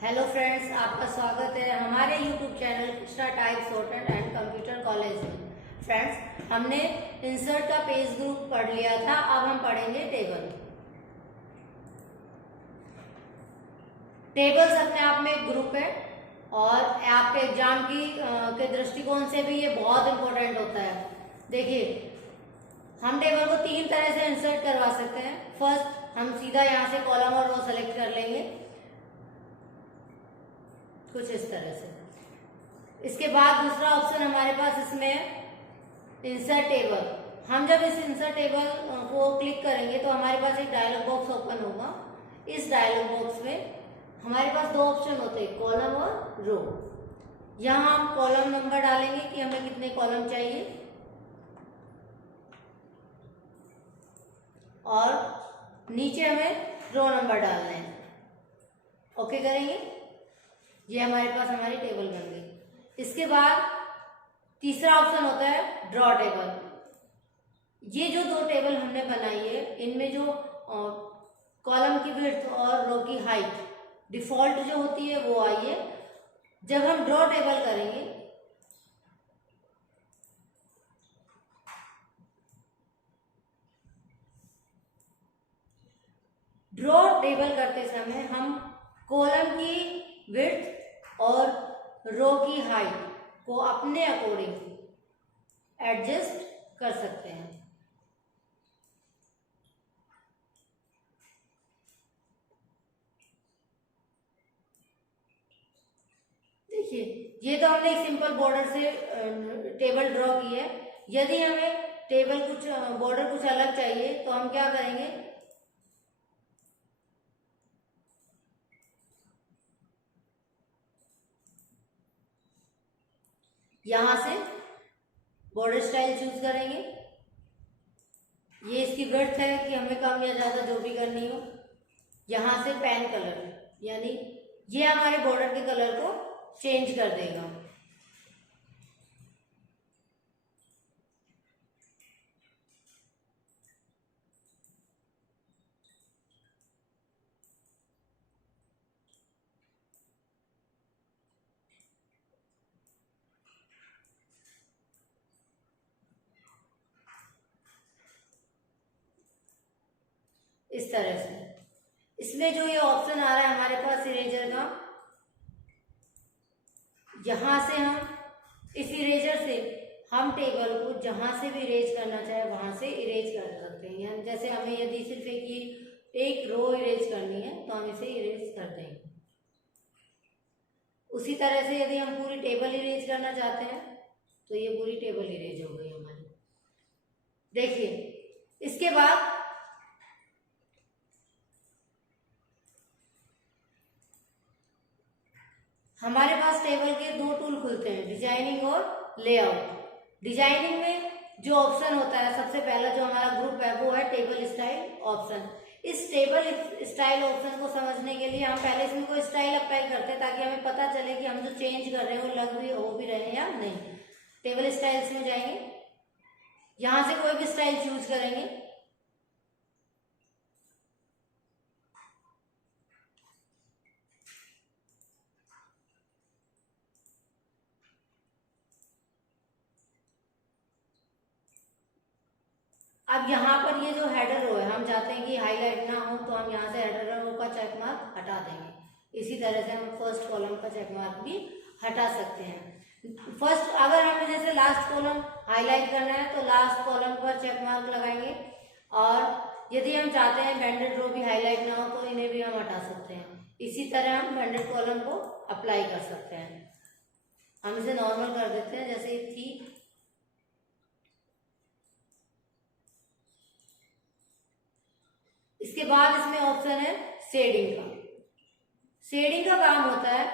Hello friends, आपका स्वागत है हमारे YouTube channel Krishna type sorted and computer college में। फ्रेंड्स, हमने इंसर्ट का पेज ग्रुप पढ़ लिया था। अब हम पढ़ेंगे टेबल। टेबल्स अपने आप में एक ग्रुप है और आपके एग्जाम के दृष्टिकोण से भी ये बहुत इंपॉर्टेंट होता है। देखिए, हम टेबल को तीन तरह से इंसर्ट करवा सकते हैं। फर्स्ट, हम सीधा यहाँ से कॉलम और रो सेलेक्ट कर लेंगे कुछ इस तरह से। इसके बाद दूसरा ऑप्शन हमारे पास इसमें इंसर्ट टेबल। हम जब इस इंसर्ट टेबल को क्लिक करेंगे तो हमारे पास एक डायलॉग बॉक्स ओपन होगा। इस डायलॉग बॉक्स में हमारे पास दो ऑप्शन होते हैं, कॉलम और रो। यहाँ हम कॉलम नंबर डालेंगे कि हमें कितने कॉलम चाहिए और नीचे हमें रो नंबर डालना है। ओके करेंगे, ये हमारे पास हमारी टेबल बन गई। इसके बाद तीसरा ऑप्शन होता है ड्रॉ टेबल। ये जो दो टेबल हमने बनाई है, इनमें जो कॉलम की विड्थ और रो की हाइट डिफॉल्ट जो होती है वो आई है। जब हम ड्रॉ टेबल करेंगे ड्रॉ टेबल करते समय हम कॉलम की विड्थ और रो की हाइट को अपने अकॉर्डिंग एडजस्ट कर सकते हैं। देखिए, ये तो हमने एक सिंपल बॉर्डर से टेबल ड्रॉ की है। यदि हमें टेबल कुछ बॉर्डर कुछ अलग चाहिए तो हम क्या करेंगे, यहां से बॉर्डर स्टाइल चूज करेंगे। ये इसकी विड्थ है कि हमें कम या ज्यादा जो भी करनी हो। यहां से पेन कलर, यानी ये हमारे बॉर्डर के कलर को चेंज कर देगा। इस तरह से इसमें जो ये ऑप्शन आ रहा है हमारे पास इरेजर का, यहां से हम इस इरेजर से हम टेबल को जहां से भी इरेज करना चाहे वहां से इरेज कर सकते हैं। यानी जैसे हमें यदि सिर्फ एक रो इरेज करनी है तो हम इसे इरेज कर देंगे। उसी तरह से यदि हम पूरी टेबल इरेज करना चाहते हैं तो ये पूरी टेबल इरेज हो गई हमारी। देखिए, इसके बाद हमारे पास टेबल के दो टूल खुलते हैं, डिजाइनिंग और लेआउट। डिजाइनिंग में जो ऑप्शन होता है, सबसे पहला जो हमारा ग्रुप है वो है टेबल स्टाइल ऑप्शन। इस टेबल स्टाइल ऑप्शन को समझने के लिए हम पहले इसमें कोई स्टाइल अप्लाई करते हैं ताकि हमें पता चले कि हम जो चेंज कर रहे हैं वो लग भी हो भी रहे हैं या नहीं। टेबल स्टाइल्स में जाएंगे, यहां से कोई भी स्टाइल चूज करेंगे। अब यहाँ पर ये जो हेडर रो है, हम चाहते हैं कि हाईलाइट ना हो तो हम यहाँ से हेडर रो का चेक मार्क हटा देंगे। इसी तरह से हम फर्स्ट कॉलम का चेक मार्क भी हटा सकते हैं। फर्स्ट, अगर हमें जैसे लास्ट कॉलम हाईलाइट करना है तो लास्ट कॉलम पर चेक मार्क लगाएंगे, और यदि हम चाहते हैं बैंडेड रो भी हाईलाइट ना हो तो इन्हें भी हम हटा सकते हैं। इसी तरह हम बैंडेड कॉलम को अप्लाई कर सकते हैं। हम इसे नॉर्मल कर देते हैं जैसे थी। इसके बाद इसमें ऑप्शन है शेडिंग का। शेडिंग का काम होता है,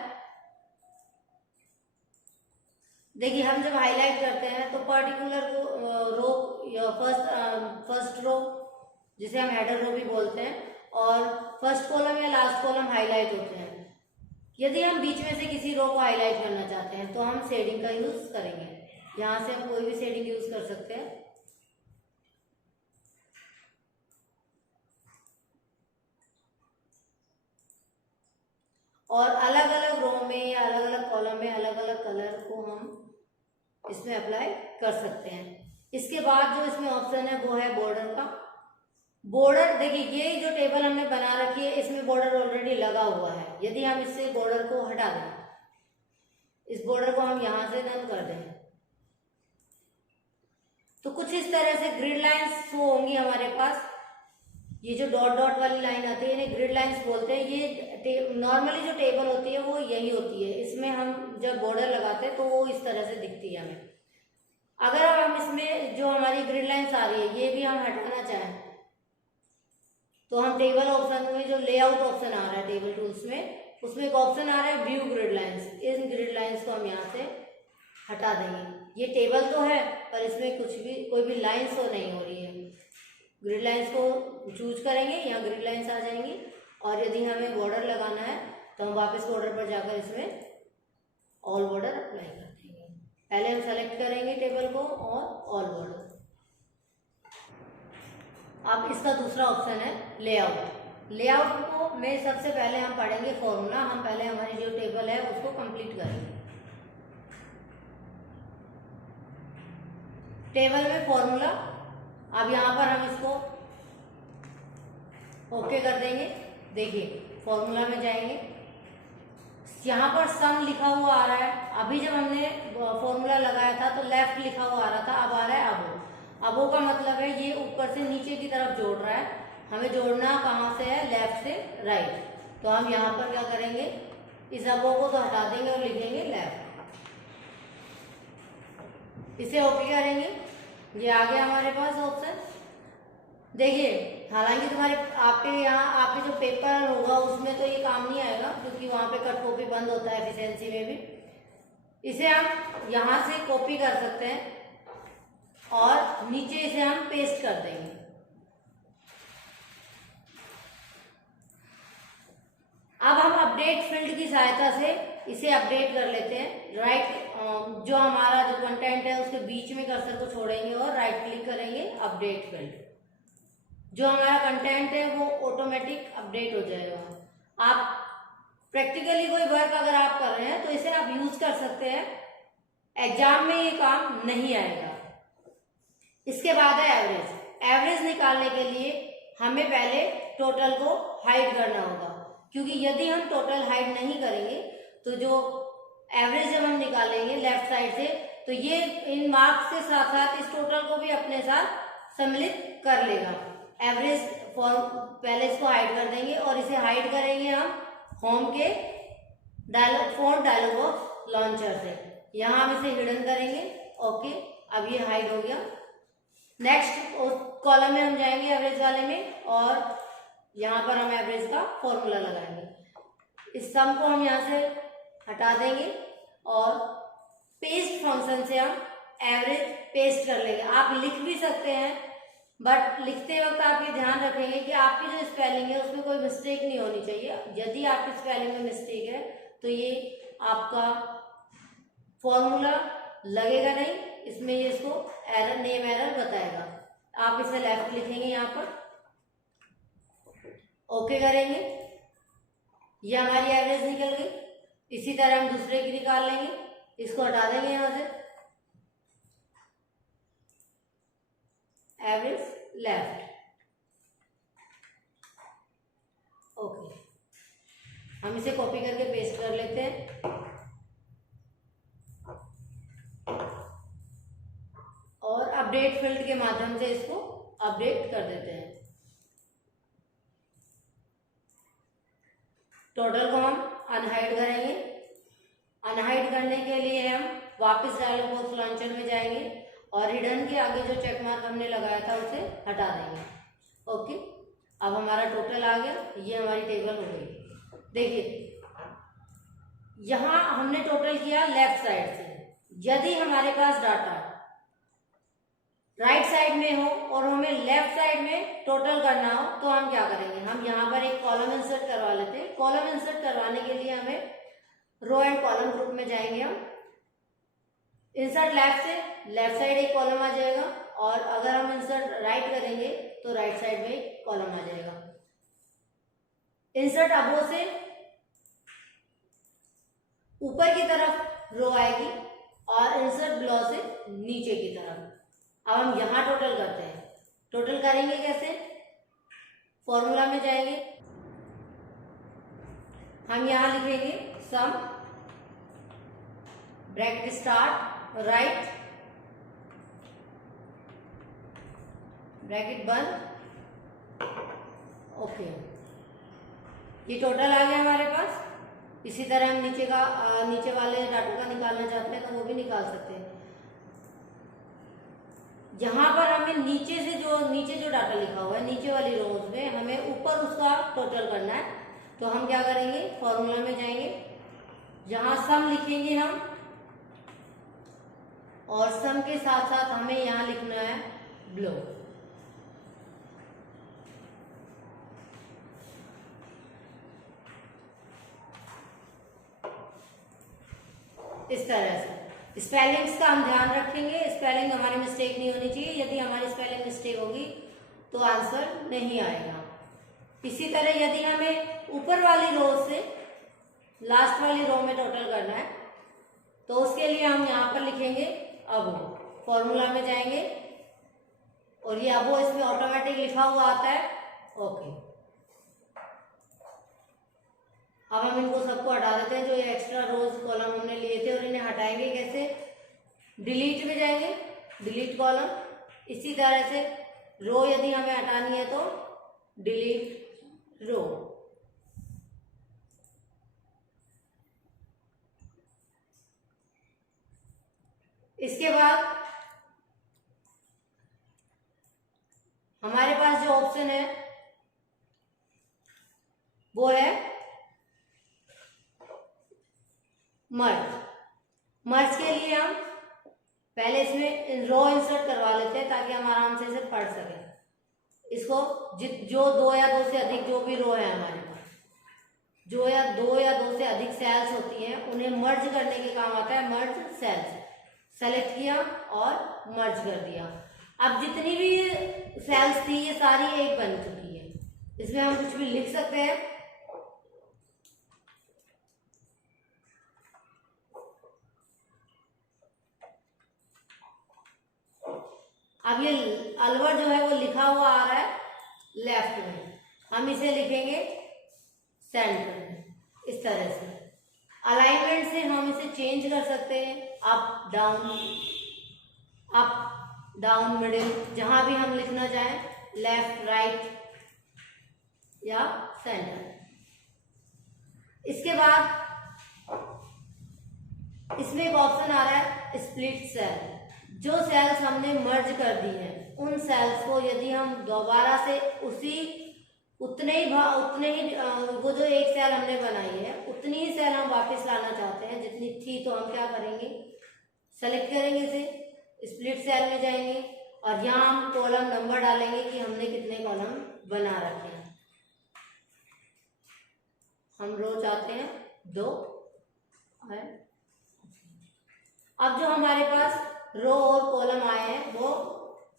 देखिए, हम जब हाईलाइट करते हैं तो पर्टिकुलर रो या फर्स्ट रो जिसे हम हेडर रो भी बोलते हैं, और फर्स्ट कॉलम या लास्ट कॉलम हाईलाइट होते हैं। यदि हम बीच में से किसी रो को हाईलाइट करना चाहते हैं तो हम शेडिंग का यूज करेंगे। यहां से हम कोई भी शेडिंग यूज कर सकते हैं। और अलग अलग रो में या अलग अलग कॉलम में अलग अलग कलर को हम इसमें अप्लाई कर सकते हैं। इसके बाद जो इसमें ऑप्शन है वो है बॉर्डर का। बॉर्डर देखिए, ये जो टेबल हमने बना रखी है इसमें बॉर्डर ऑलरेडी लगा हुआ है। यदि हम इससे बॉर्डर को हटा दें, इस बॉर्डर को हम यहां से डन कर दें, तो कुछ इस तरह से ग्रिड लाइंस शो होंगी हमारे पास। ये जो डॉट डॉट वाली लाइन आती है इन्हें ग्रिड लाइंस बोलते हैं। ये नॉर्मली जो टेबल होती है वो यही होती है। इसमें हम जब बॉर्डर लगाते हैं तो वो इस तरह से दिखती है हमें। अगर हम इसमें जो हमारी ग्रिड लाइंस आ रही है ये भी हम हटाना चाहें तो हम टेबल ऑप्शन में जो लेआउट ऑप्शन आ रहा है टेबल टूल्स में, उसमें एक ऑप्शन आ रहा है व्यू ग्रिड लाइंस। इन ग्रिड लाइंस को हम यहाँ से हटा देंगे। ये टेबल तो है पर इसमें कुछ भी कोई भी लाइंस तो नहीं हो रही है। ग्रिड लाइंस को चूज करेंगे, यहाँ ग्रिड लाइंस आ जाएंगी। और यदि हमें बॉर्डर लगाना है तो हम वापस बॉर्डर पर जाकर इसमें ऑल बॉर्डर अप्लाई कर देंगे। पहले हम सेलेक्ट करेंगे टेबल को और ऑल बॉर्डर। अब इसका दूसरा ऑप्शन है लेआउट। लेआउट को में सबसे पहले हम पढ़ेंगे फॉर्मूला। हम पहले हमारी जो टेबल है उसको कंप्लीट करेंगे। टेबल में फॉर्मूला, अब यहाँ पर हम इसको ओके कर देंगे। देखिए फॉर्मूला में जाएंगे, यहाँ पर सम लिखा हुआ आ रहा है। अभी जब हमने फॉर्मूला लगाया था तो लेफ्ट लिखा हुआ आ रहा था, अब आ रहा है अबो। अबो का मतलब है ये ऊपर से नीचे की तरफ जोड़ रहा है। हमें जोड़ना कहाँ से है, लेफ्ट से राइट। तो हम यहाँ पर क्या करेंगे, इस अबो को तो हटा देंगे और लिखेंगे लेफ्ट। इसे ओके करेंगे, ये आ गया हमारे पास ऑप्शन। देखिए हालांकि तुम्हारे आपके यहाँ आपके जो पेपर होगा उसमें तो ये काम नहीं आएगा क्योंकि वहां पे कट कॉपी बंद होता है एफिशिएंसी में भी। इसे हम यहाँ से कॉपी कर सकते हैं और नीचे इसे हम पेस्ट कर देंगे। अब हम अपडेट फील्ड की सहायता से इसे अपडेट कर लेते हैं। राइट जो हमारा जो कंटेंट है उसके बीच में कर्सर को छोड़ेंगे और राइट क्लिक करेंगे अपडेट फील्ड। जो हमारा कंटेंट है वो ऑटोमेटिक अपडेट हो जाएगा। आप प्रैक्टिकली कोई वर्क अगर आप कर रहे हैं तो इसे आप यूज कर सकते हैं, एग्जाम में ये काम नहीं आएगा। इसके बाद है एवरेज। एवरेज निकालने के लिए हमें पहले टोटल को हाइड करना होगा, क्योंकि यदि हम टोटल हाइड नहीं करेंगे तो जो एवरेज जब हम निकालेंगे लेफ्ट साइड से तो ये इन मार्क्स के साथ साथ इस टोटल को भी अपने साथ सम्मिलित कर लेगा। एवरेज पहले इसको हाइड कर देंगे और इसे हाइड करेंगे हम होम के फॉन्ट डायलॉग बॉक्स लॉन्चर से। यहाँ हम इसे हिडन करेंगे। ओके, अब ये हाइड हो गया। नेक्स्ट कॉलम में हम जाएंगे एवरेज वाले में और यहाँ पर हम एवरेज का फॉर्मूला लगाएंगे। इस सम को हम यहाँ से हटा देंगे और पेस्ट फंक्शन से हम एवरेज पेस्ट कर लेंगे। आप लिख भी सकते हैं बट लिखते वक्त आप ये ध्यान रखेंगे कि आपकी जो स्पेलिंग है उसमें कोई मिस्टेक नहीं होनी चाहिए। यदि आपकी स्पेलिंग में मिस्टेक है तो ये आपका फॉर्मूला लगेगा नहीं, इसमें ये इसको एरर नेम एरर बताएगा। आप इसे लेफ्ट लिखेंगे, यहाँ पर ओके करेंगे, ये हमारी एवरेज निकल गई। इसी तरह हम दूसरे की निकाल लेंगे, इसको हटा देंगे यहाँ से एवरेज लेफ्ट। ओके, हम इसे कॉपी करके पेस्ट कर लेते हैं और अपडेट फील्ड के माध्यम से इसको अपडेट कर देते हैं। टोटल को हम अनहाइड करेंगे। अनहाइड करने के लिए हम वापस डायलॉग बॉक्स लॉन्चर में जाएंगे और हिडन के आगे जो चेक मार्क हमने लगाया था उसे हटा देंगे। ओके, अब हमारा टोटल आ गया, ये हमारी टेबल हो गई। देखिए यहाँ हमने टोटल किया लेफ्ट साइड से। यदि हमारे पास डाटा राइट साइड में हो और हमें लेफ्ट साइड में टोटल करना हो तो हम क्या करेंगे, हम यहाँ पर एक कॉलम इंसर्ट करवा लेते हैं। कॉलम इंसर्ट करवाने के लिए हमें रो एंड कॉलम ग्रुप में जाएंगे। हम इंसर्ट लेफ्ट से लेफ्ट साइड एक कॉलम आ जाएगा और अगर हम इंसर्ट राइट करेंगे तो राइट साइड में एक कॉलम आ जाएगा। इंसर्ट अबो से ऊपर की तरफ रो आएगी और इंसर्ट बिलो से नीचे की तरफ। अब हम यहाँ टोटल करते हैं। टोटल करेंगे कैसे? फॉर्मूला में जाएंगे, हम यहाँ लिखेंगे सम ब्रैकेट स्टार्ट राइट ब्रैकेट बंद ओके। ये टोटल आ गया हमारे पास। इसी तरह हम नीचे वाले डाटा का निकालना चाहते हैं तो वो भी निकाल सकते हैं। यहाँ पर हमें नीचे जो डाटा लिखा हुआ है नीचे वाली रोज में हमें ऊपर उसका टोटल करना है। तो हम क्या करेंगे? फॉर्मूला में जाएंगे, जहां सम लिखेंगे हम, और सम के साथ साथ हमें यहाँ लिखना है बिलो। इस तरह से स्पेलिंग्स का हम ध्यान रखेंगे, स्पेलिंग हमारी मिस्टेक नहीं होनी चाहिए। यदि हमारी स्पेलिंग मिस्टेक होगी तो आंसर नहीं आएगा। इसी तरह यदि हमें ऊपर वाली रो से लास्ट वाली रो में टोटल करना है तो उसके लिए हम यहाँ पर लिखेंगे अबो। फॉर्मूला में जाएंगे और ये अबो इसमें ऑटोमेटिक लिखा हुआ आता है ओके। अब हम इनको सबको हटा देते हैं, जो ये एक्स्ट्रा रोज कॉलम हमने लिए थे, और इन्हें हटाएंगे कैसे? डिलीट में जाएंगे, डिलीट कॉलम। इसी तरह से रो यदि हमें हटानी है तो डिलीट रो। इसके बाद हमारे पास जो ऑप्शन है वो है मर्ज। मर्ज के लिए हम पहले इसमें रो इंसर्ट करवा लेते हैं ताकि हम आराम से इसे पढ़ सकें। इसको जो 2 या 2 से अधिक जो भी रो है हमारे पास, जो 2 या 2 से अधिक सेल्स होती हैं, उन्हें मर्ज करने के काम आता है मर्ज सेल्स। सेलेक्ट किया और मर्ज कर दिया। अब जितनी भी सेल्स थी ये सारी एक बन चुकी है। इसमें हम कुछ भी लिख सकते हैं। अब ये अलवर जो है वो लिखा हुआ आ रहा है लेफ्ट में, हम इसे लिखेंगे सेंटर में। इस तरह से अलाइनमेंट से हम इसे चेंज कर सकते हैं, अप डाउन मिडिल, जहां भी हम लिखना चाहें, लेफ्ट राइट या सेंटर। इसके बाद इसमें एक ऑप्शन आ रहा है स्प्लिट सेल। जो सेल्स हमने मर्ज कर दी हैं उन सेल्स को यदि हम दोबारा से उतने ही वो जो एक सेल हमने बनाई है उतनी ही सेल हम वापस लाना चाहते हैं जितनी थी, तो हम क्या करेंगे? सेलेक्ट करेंगे इसे, स्प्लिट सेल में जाएंगे और यहाँ हम कॉलम नंबर डालेंगे कि हमने कितने कॉलम बना रखे हैं। हम रो चाहते हैं 2। अब जो हमारे पास रो और कॉलम आए हैं वो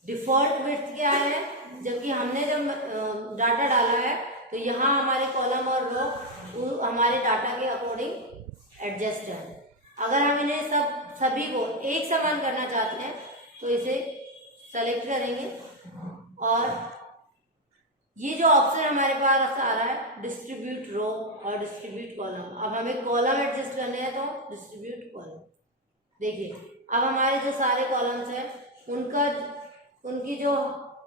डिफॉल्ट विड्थ के आए हैं, जबकि हमने जब डाटा डाला है तो यहाँ हमारे कॉलम और रो हमारे डाटा के अकॉर्डिंग एडजस्ट है। अगर हम इन्हें सभी को एक समान करना चाहते हैं तो इसे सेलेक्ट करेंगे और ये जो ऑप्शन हमारे पास आ रहा है डिस्ट्रीब्यूट रो और डिस्ट्रीब्यूट कॉलम। अब हमें कॉलम एडजस्ट करने हैं तो डिस्ट्रीब्यूट कॉलम। देखिए अब हमारे जो सारे कॉलम्स हैं उनकी जो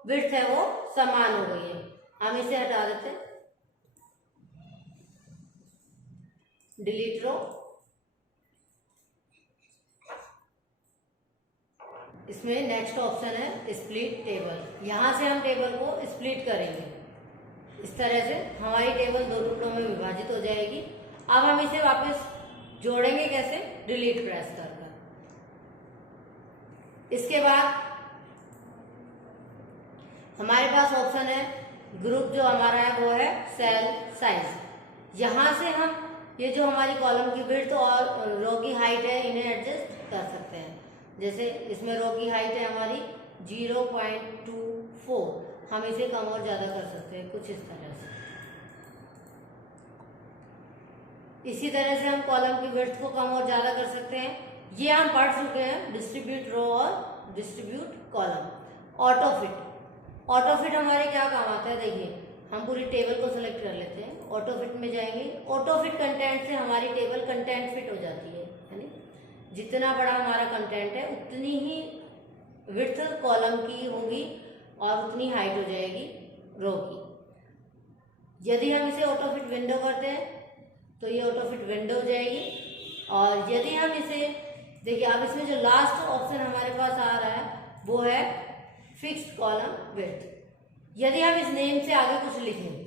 विड्थ है वो समान हो गई है। हम इसे हटा देते हैं, डिलीट रो। इसमें नेक्स्ट ऑप्शन है स्प्लिट टेबल। यहां से हम टेबल को स्प्लिट करेंगे। इस तरह से हमारी टेबल 2 टुकड़ों में विभाजित हो जाएगी। अब हम इसे वापस जोड़ेंगे कैसे? डिलीट प्रेस कर। इसके बाद हमारे पास ऑप्शन है ग्रुप, जो हमारा है वो है सेल साइज। यहां से हम ये जो हमारी कॉलम की विड्थ और रो की हाइट है इन्हें एडजस्ट कर सकते हैं। जैसे इसमें रो की हाइट है हमारी 0.24, हम इसे कम और ज्यादा कर सकते हैं कुछ इस तरह से। इसी तरह से हम कॉलम की विड्थ को कम और ज्यादा कर सकते हैं। ये हम पढ़ चुके हैं, डिस्ट्रीब्यूट रो और distribute column. Auto fit, auto fit हमारे क्या काम आता है, देखिए हम पूरी टेबल को सिलेक्ट कर लेते हैं, ऑटो फिट में जाएंगे, ऑटो फिट कंटेंट से हमारी टेबल कंटेंट फिट हो जाती है, यानी जितना बड़ा हमारा कंटेंट है उतनी ही विड्थ कॉलम की होगी और उतनी हाइट हो जाएगी रो की। यदि हम इसे ऑटो फिट विंडो करते हैं तो ये ऑटो फिट विंडो हो जाएगी। और यदि हम इसे देखिए, अब इसमें जो लास्ट ऑप्शन हमारे पास आ रहा है वो है फिक्स्ड कॉलम विड्थ। यदि हम इस नेम से आगे कुछ लिखें,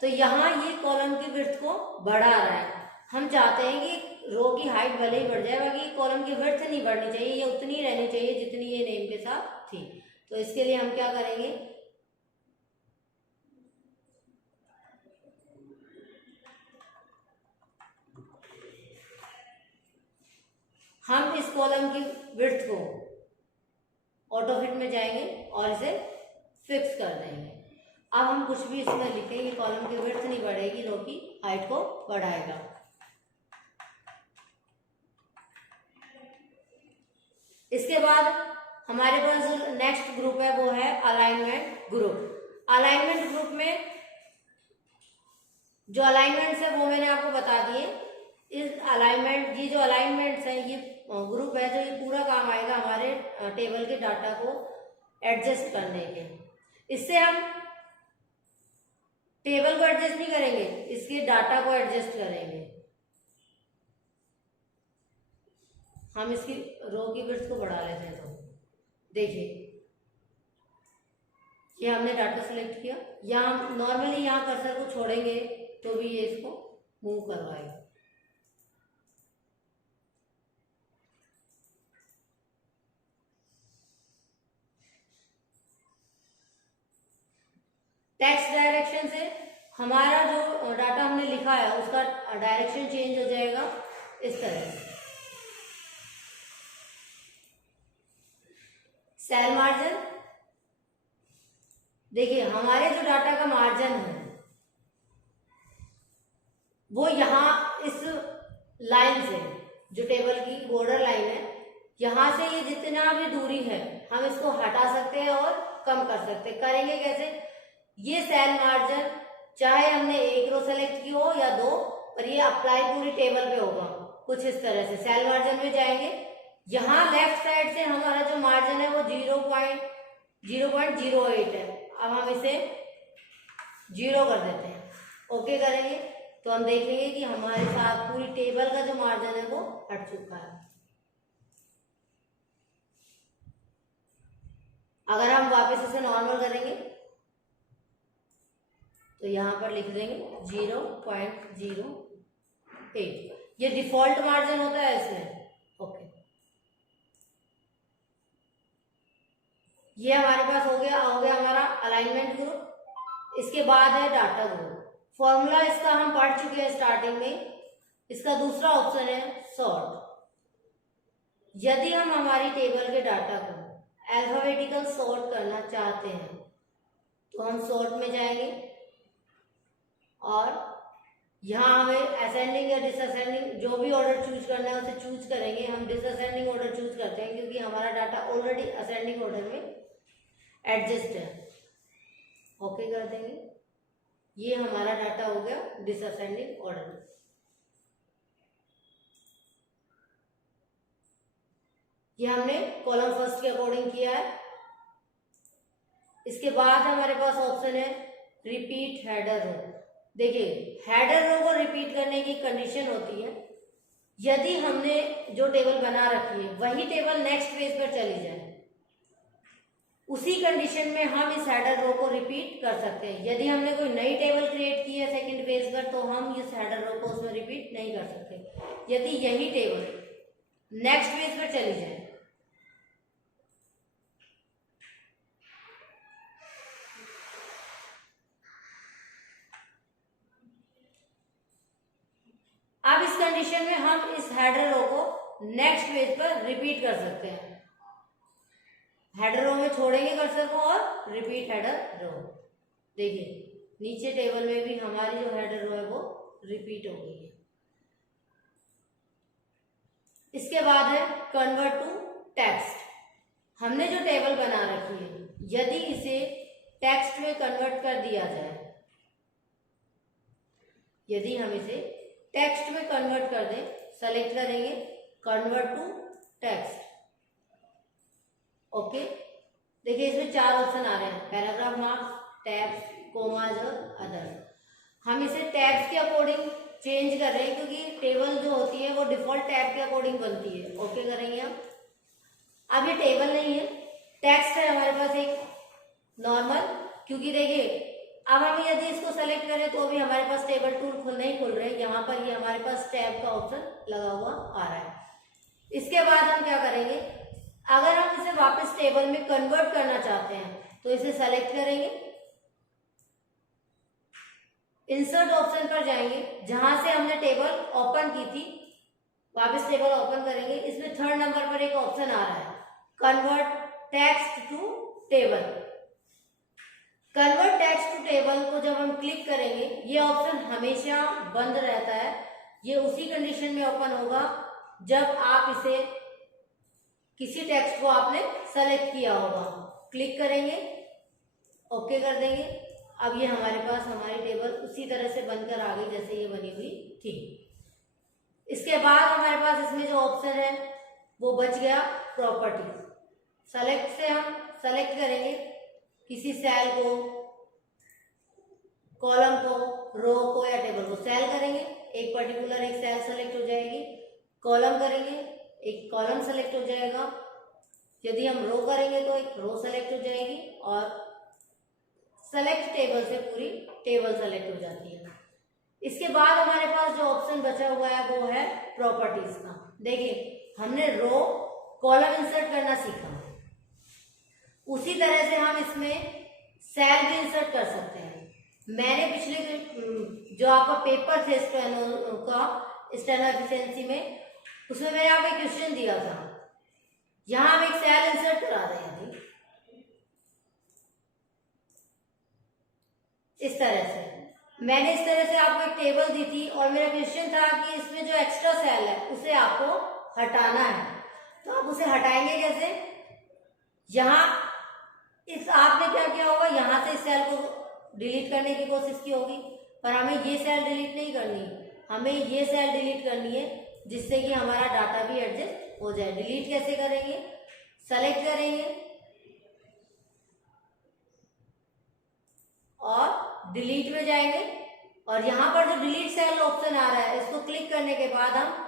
तो यहाँ ये कॉलम की विड्थ को बढ़ा रहा है। हम चाहते हैं कि रो की हाइट भले ही बढ़ जाए, बाकी कॉलम की विड्थ नहीं बढ़नी चाहिए, ये उतनी ही रहनी चाहिए जितनी ये नेम के साथ थी। तो इसके लिए हम क्या करेंगे, हम इस कॉलम की विड्थ को ऑटो फिट में जाएंगे और इसे फिक्स कर देंगे। अब हम कुछ भी इसमें लिखेंगे, कॉलम की विड्थ नहीं बढ़ेगी, रो की हाइट को बढ़ाएगा। इसके बाद हमारे पास जो नेक्स्ट ग्रुप है वो है अलाइनमेंट ग्रुप। अलाइनमेंट ग्रुप में जो अलाइनमेंट्स है वो मैंने आपको बता दिए। इस अलाइनमेंट, ये जो अलाइनमेंट्स हैं, ये ग्रुप है जो ये पूरा काम आएगा हमारे टेबल के डाटा को एडजस्ट करने के। इससे हम टेबल को एडजस्ट नहीं करेंगे, इसके डाटा को एडजस्ट करेंगे। हम इसकी रो की विड्थ को बढ़ा लेते हैं। तो देखिए ये हमने डाटा सेलेक्ट किया, या हम नॉर्मली यहाँ कर्सर को छोड़ेंगे तो भी ये इसको मूव करवाएगा। टेक्स्ट डायरेक्शन से हमारा जो डाटा हमने लिखा है उसका डायरेक्शन चेंज हो जाएगा इस तरह से। सेल मार्जिन, देखिए हमारे जो डाटा का मार्जिन है वो यहाँ इस लाइन से, जो टेबल की बॉर्डर लाइन है, यहां से ये जितना भी दूरी है हम इसको हटा सकते हैं और कम कर सकते हैं। करेंगे कैसे, ये सेल मार्जिन चाहे हमने एक रो सेलेक्ट की हो या दो, पर ये अप्लाई पूरी टेबल पे होगा कुछ इस तरह से। सेल मार्जिन में जाएंगे, यहाँ लेफ्ट साइड से हमारा जो मार्जिन है वो 0.08 है। अब हम इसे 0 कर देते हैं, ओके करेंगे तो हम देख लेंगे कि हमारे साथ पूरी टेबल का जो मार्जिन है वो हट चुका है। अगर हम वापस इसे नॉर्मल करेंगे तो यहां पर लिख देंगे 0.08, ये डिफॉल्ट मार्जिन होता है इसमें, ओके। ये हमारे पास हो गया हमारा अलाइनमेंट ग्रुप। इसके बाद है डाटा ग्रुप। फॉर्मूला इसका हम पढ़ चुके हैं स्टार्टिंग में। इसका दूसरा ऑप्शन है सॉर्ट। यदि हम हमारी टेबल के डाटा को अल्फाबेटिकल सॉर्ट करना चाहते हैं तो हम सॉर्ट में जाएंगे और यहाँ हमें असेंडिंग या डिसअसेंडिंग जो भी ऑर्डर चूज करना है उसे चूज करेंगे। हम डिसअसेंडिंग ऑर्डर चूज करते हैं क्योंकि हमारा डाटा ऑलरेडी असेंडिंग ऑर्डर में एडजस्ट है, ओके कर देंगे। ये हमारा डाटा हो गया डिसअसेंडिंग ऑर्डर में। ये हमने कॉलम फर्स्ट के अकॉर्डिंग किया है। इसके बाद हमारे पास ऑप्शन है रिपीट हेडर रो। देखिए हेडर रो को रिपीट करने की कंडीशन होती है यदि हमने जो टेबल बना रखी है वही टेबल नेक्स्ट पेज पर चली जाए, उसी कंडीशन में हम इस हेडर रो को रिपीट कर सकते हैं। यदि हमने कोई नई टेबल क्रिएट की है सेकंड पेज पर तो हम इस हेडर रो को उसमें रिपीट नहीं कर सकते यदि यही टेबल नेक्स्ट पेज पर चली जाए। कंडीशन में हम इस हेडर रो को नेक्स्ट पेज पर रिपीट कर सकते हैं। हेडर रो में छोड़ेंगे कर्सर को और रिपीट हेडर रो। देखिए नीचे टेबल में भी हमारी जो हेडर रो है वो रिपीट हो गई है। इसके बाद है कन्वर्ट टू टेक्स्ट। हमने जो टेबल बना रखी है, यदि इसे टेक्स्ट में कन्वर्ट कर दिया जाए, यदि हम इसे टेक्स्ट में कन्वर्ट कर दें, सेलेक्ट करेंगे कन्वर्ट टू टेक्स्ट। ओके, देखिए इसमें 4 ऑप्शन आ रहे हैं, पैराग्राफ मार्क्स, टैब्स, कोमाज और अदर। हम इसे टैब्स के अकॉर्डिंग चेंज कर रहे हैं क्योंकि टेबल जो होती है वो डिफॉल्ट टैब के अकॉर्डिंग बनती है। ओके करेंगे हम। अब ये टेबल नहीं है, टेक्स्ट है हमारे पास एक नॉर्मल, क्योंकि देखिए अब हम यदि इसको सेलेक्ट करें तो भी हमारे पास टेबल टूल नहीं खुल रहे, यहाँ पर ये हमारे पास टैब का ऑप्शन लगा हुआ आ रहा है। इसके बाद हम क्या करेंगे, अगर हम इसे वापस टेबल में कन्वर्ट करना चाहते हैं तो इसे सेलेक्ट करेंगे, इंसर्ट ऑप्शन पर जाएंगे, जहां से हमने टेबल ओपन की थी वापस टेबल ओपन करेंगे। इसमें 3rd नंबर पर एक ऑप्शन आ रहा है convert text to table. Convert text to table को जब हम क्लिक करेंगे, ये ऑप्शन हमेशा बंद रहता है। ये उसी कंडीशन में ओपन होगा जब आप इसे किसी टेक्स्ट को आपने सेलेक्ट किया होगा। क्लिक करेंगे, ओके कर देंगे। अब ये हमारे पास हमारी टेबल उसी तरह से बनकर आ गई जैसे ये बनी हुई थी। इसके बाद हमारे पास इसमें जो ऑप्शन है वो बच गया प्रॉपर्टी। सेलेक्ट से हम सेलेक्ट करेंगे किसी सेल को, कॉलम को, रो को या टेबल को। सेल करेंगे, एक पर्टिकुलर एक सेल सेलेक्ट हो जाएगी। कॉलम करेंगे, एक कॉलम सेलेक्ट हो जाएगा। यदि हम रो करेंगे तो एक रो सेलेक्ट हो जाएगी और सेलेक्ट टेबल से पूरी टेबल सेलेक्ट हो जाती है। इसके बाद हमारे पास जो ऑप्शन बचा हुआ है वो है प्रॉपर्टीज का। देखिए हमने रो कॉलम इंसर्ट करना सीखा, उसी तरह से हम इसमें सेल भी इंसर्ट कर सकते हैं। मैंने पिछले जो आपका पेपर थे स्टेनो का, स्टेनो एफिशिएंसी में, उसमें मैंने आपको एक क्वेश्चन दिया था, यहां हम एक सेल इंसर्ट करा रहे हैं इस तरह से। मैंने इस तरह से आपको एक टेबल दी थी और मेरा क्वेश्चन था कि इसमें जो एक्स्ट्रा सेल है उसे आपको हटाना है। तो आप उसे हटाएंगे कैसे? यहां इस आपने क्या किया होगा, यहां से इस सेल को डिलीट करने की कोशिश की होगी, पर हमें ये सेल डिलीट नहीं करनी, हमें ये सेल डिलीट करनी है जिससे कि हमारा डाटा भी एडजस्ट हो जाए। डिलीट कैसे करेंगे? सेलेक्ट करेंगे और डिलीट में जाएंगे और यहां पर जो डिलीट सेल ऑप्शन आ रहा है इसको क्लिक करने के बाद हम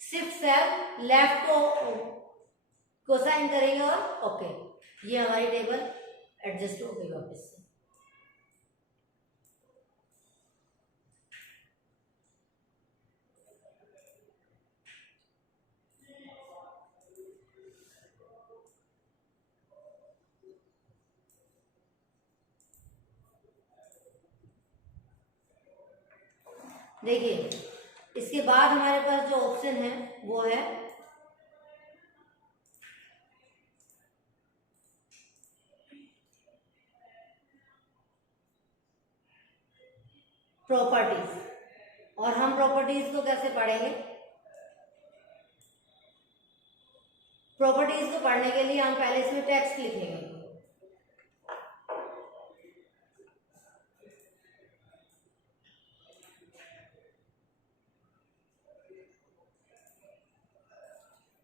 शिफ्ट सेल लेफ्ट को साइन करेंगे और ओके, ये हमारी टेबल एडजस्ट हो गई वापस से। देखिए इसके बाद हमारे पास जो ऑप्शन है वो है प्रॉपर्टीज, और हम प्रॉपर्टीज को कैसे पढ़ेंगे? प्रॉपर्टीज को पढ़ने के लिए हम पहले इसमें टेक्स्ट लिखेंगे।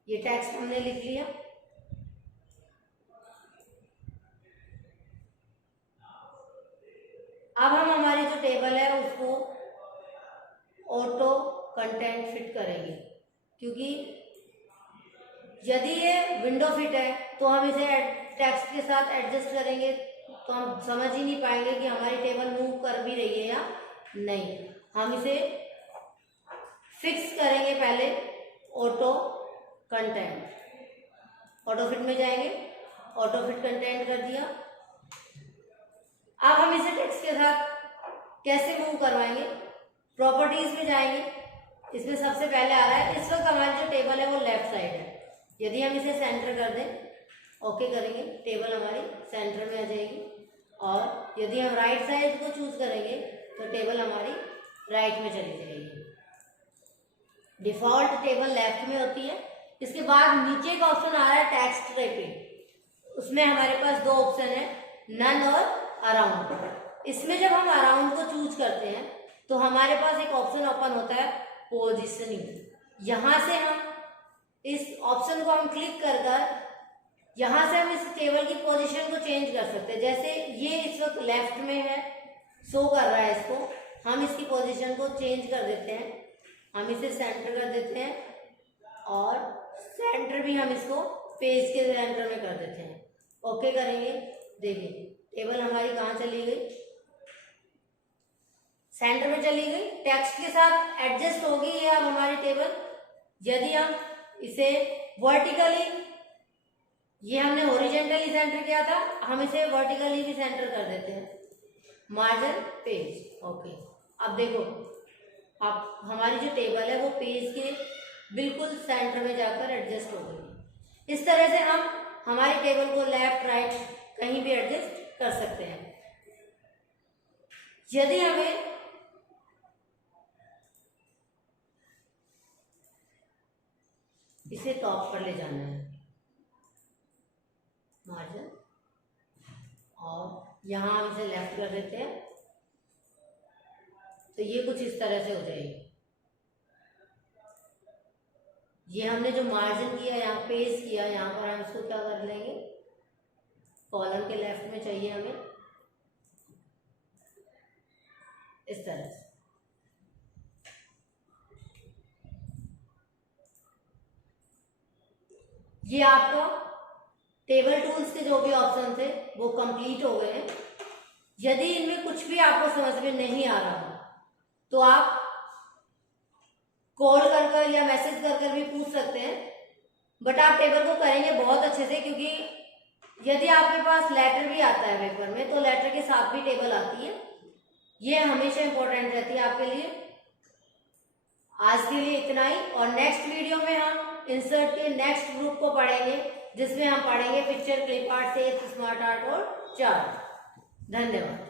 ये टेक्स्ट हमने लिख लिया। अब हम हमारी जो टेबल है उसको ऑटो कंटेंट फिट करेंगे, क्योंकि यदि ये विंडो फिट है तो हम इसे टेक्स्ट के साथ एडजस्ट करेंगे तो हम समझ ही नहीं पाएंगे कि हमारी टेबल मूव कर भी रही है या नहीं। हम इसे फिक्स करेंगे पहले ऑटो कंटेंट। ऑटो फिट में जाएंगे, ऑटो फिट कंटेंट कर दिया। अब हम इसे टेक्स्ट के साथ कैसे मूव करवाएंगे? प्रॉपर्टीज में जाएंगे, इसमें सबसे पहले आ रहा है, इस वक्त हमारी जो टेबल है वो लेफ्ट साइड है। यदि हम इसे सेंटर कर दें, ओके करेंगे, टेबल हमारी सेंटर में आ जाएगी। और यदि हम राइट साइड को चूज करेंगे तो टेबल हमारी राइट में चली जाएगी। डिफॉल्ट टेबल लेफ्ट में होती है। इसके बाद नीचे का ऑप्शन आ रहा है टेक्स्ट रैपिंग। उसमें हमारे पास दो ऑप्शन है, नन और अराउंड। इसमें जब हम अराउंड को चूज करते हैं तो हमारे पास एक ऑप्शन ओपन होता है पोजिशनिंग। यहां से हम इस ऑप्शन को हम क्लिक कर यहां से हम इस टेबल की पोजीशन को चेंज कर सकते हैं। जैसे ये इस वक्त लेफ्ट में है, शो कर रहा है, इसको हम इसकी पोजीशन को चेंज कर देते हैं। हम इसे सेंटर कर देते हैं और सेंटर भी हम इसको पेज के सेंटर में कर देते हैं। ओके करेंगे, देखिए टेबल हमारी कहाँ चली गई, सेंटर में चली गई। टेक्स्ट के साथ एडजस्ट होगी ये अब हमारी टेबल। यदि हम इसे वर्टिकली, ये हमने हॉरिजॉन्टली सेंटर किया था, हम इसे वर्टिकली भी सेंटर कर देते हैं। Margin page, okay. अब देखो, अब हमारी जो टेबल है वो पेज के बिल्कुल सेंटर में जाकर एडजस्ट हो गई। इस तरह से हम हमारी टेबल को लेफ्ट राइट कहीं भी एडजस्ट कर सकते हैं। यदि हमें इसे टॉप पर ले जाना है, मार्जिन, और यहां हम इसे लेफ्ट कर देते हैं, तो ये कुछ इस तरह से हो जाएगी। ये हमने जो मार्जिन किया, यहाँ पेज किया, यहाँ पर हम इसको क्या कर लेंगे, कॉलम के लेफ्ट में चाहिए हमें, इस तरह से। ये आपको टेबल टूल्स के जो भी ऑप्शन थे वो कंप्लीट हो गए हैं। यदि इनमें कुछ भी आपको समझ में नहीं आ रहा तो आप कॉल कर या मैसेज कर भी पूछ सकते हैं। बट आप टेबल को करेंगे बहुत अच्छे से, क्योंकि यदि आपके पास लेटर भी आता है पेपर में तो लेटर के साथ भी टेबल आती है। ये हमेशा इंपॉर्टेंट रहती है आपके लिए। आज के लिए इतना ही, और नेक्स्ट वीडियो में हम इंसर्ट के नेक्स्ट ग्रुप को पढ़ेंगे, जिसमें हम पढ़ेंगे picture, clip art, smart art और चार्ट। धन्यवाद।